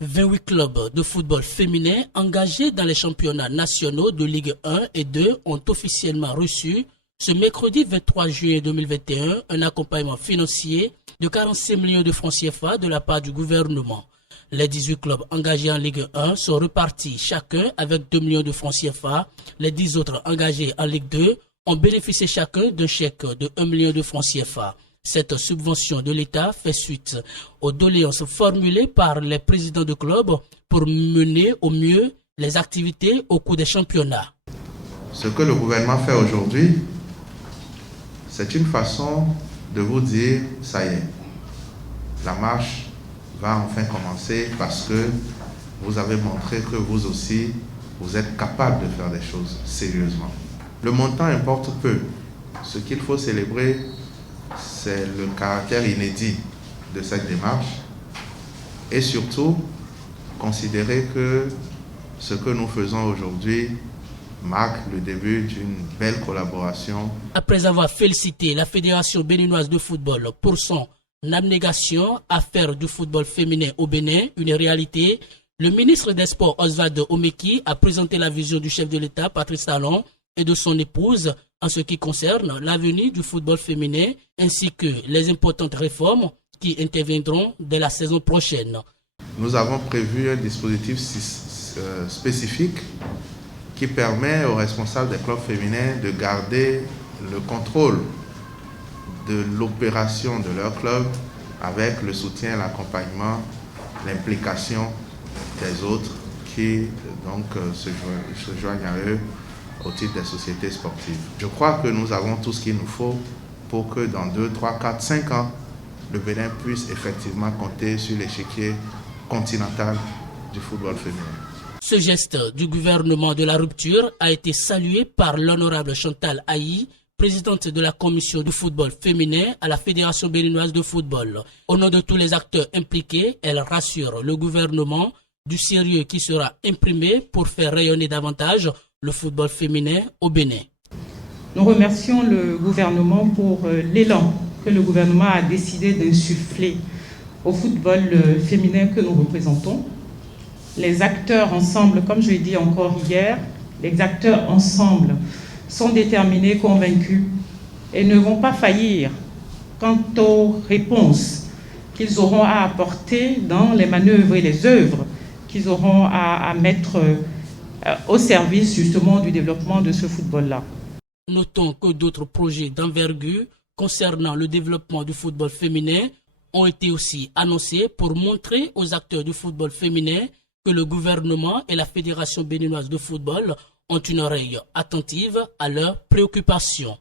28 clubs de football féminin engagés dans les championnats nationaux de Ligue 1 et 2 ont officiellement reçu ce mercredi 23 juillet 2021 un accompagnement financier de 46 millions de francs CFA de la part du gouvernement. Les 18 clubs engagés en Ligue 1 sont repartis chacun avec 2 millions de francs CFA. Les 10 autres engagés en Ligue 2 ont bénéficié chacun d'un chèque de 1 million de francs CFA. Cette subvention de l'État fait suite aux doléances formulées par les présidents de clubs pour mener au mieux les activités au cours des championnats. Ce que le gouvernement fait aujourd'hui, c'est une façon de vous dire, ça y est, la marche va enfin commencer parce que vous avez montré que vous aussi, vous êtes capable de faire des choses sérieusement. Le montant importe peu. Ce qu'il faut célébrer, c'est le caractère inédit de cette démarche et surtout considérer que ce que nous faisons aujourd'hui marque le début d'une belle collaboration. Après avoir félicité la Fédération béninoise de football pour son abnégation à faire du football féminin au Bénin une réalité, le ministre des Sports Oswald Omeki a présenté la vision du chef de l'État Patrice Talon et de son épouse en ce qui concerne l'avenir du football féminin ainsi que les importantes réformes qui interviendront dès la saison prochaine. Nous avons prévu un dispositif spécifique qui permet aux responsables des clubs féminins de garder le contrôle de l'opération de leur club avec le soutien, l'accompagnement, l'implication des autres qui donc se joignent à eux au titre des sociétés sportives. Je crois que nous avons tout ce qu'il nous faut pour que dans 2, 3, 4, 5 ans, le Bénin puisse effectivement compter sur l'échiquier continental du football féminin. Ce geste du gouvernement de la rupture a été salué par l'honorable Chantal Ayi, présidente de la commission du football féminin à la Fédération béninoise de football. Au nom de tous les acteurs impliqués, elle rassure le gouvernement du sérieux qui sera imprimé pour faire rayonner davantage le football féminin au Bénin. Nous remercions le gouvernement pour l'élan que le gouvernement a décidé d'insuffler au football féminin que nous représentons. Les acteurs ensemble, comme je l'ai dit encore hier, les acteurs ensemble sont déterminés, convaincus et ne vont pas faillir quant aux réponses qu'ils auront à apporter dans les manœuvres et les œuvres qu'ils auront à mettre au service justement du développement de ce football-là. Notons que d'autres projets d'envergure concernant le développement du football féminin ont été aussi annoncés pour montrer aux acteurs du football féminin que le gouvernement et la Fédération béninoise de football ont une oreille attentive à leurs préoccupations.